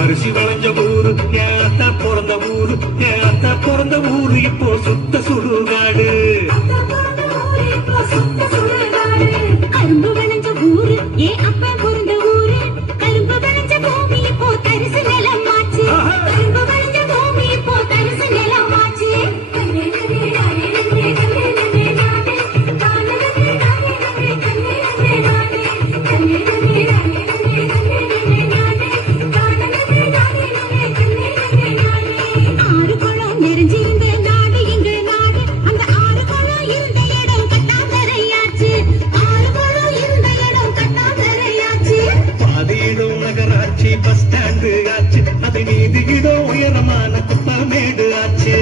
அரிசி வளைஞ்ச ஊரு ஏத்த பிறந்த ஊரு ஏத்த பிறந்த ஊரு இப்போ சுத்த சுடுகாடு கரும்பு விளைஞ்ச ஊரு ஏ அப்பா பிறந்த ஊரு கரும்பு விளைஞ்ச பூமி இப்போ தரிசு நிலமாச்சு கரும்பு விளைஞ்ச பூமி இப்போ தரிசு நிலமாச்சு ஆறு குளம் நெறிஞ்சிருந்த நாடு எங்க நாடு அந்த ஆறு குளம் இருந்த இடம் கட்டாந்தரையாச்சு ஆறு குளம் இருந்த இடம் கட்டாந்தரையாச்சு பாதியிடம் நகராட்சி பஸ் ஸ்டாண்டு ஆச்சு அது நீதியிடம் உயரமான குப்பமேடு ஆச்சு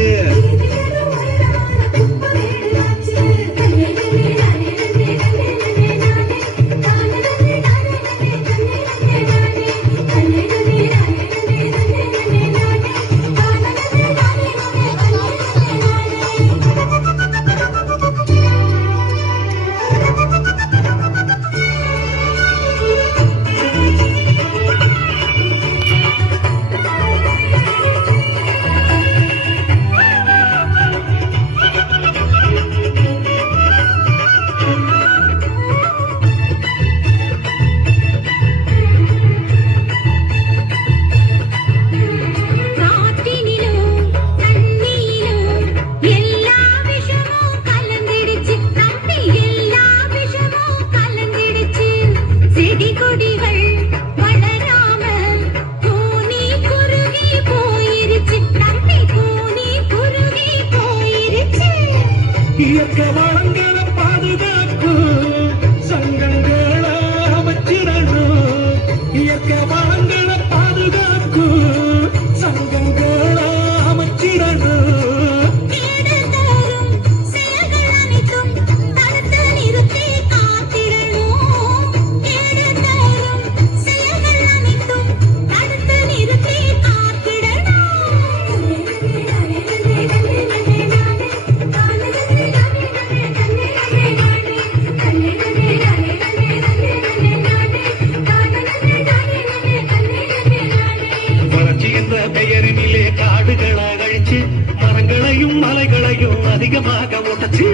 இயற்கை வளங்களை பாதுகாக்கும் சங்கங்களை அமைச்சிடணும் இயற்கை வளங்களை பாதுகாக்கும் சங்கங்களை அமைச்சிடணும் பெயரினிலே காடுகளை அழிச்சு மரங்களையும் மலைகளையும் அதிகமாக ஒட்டச்சு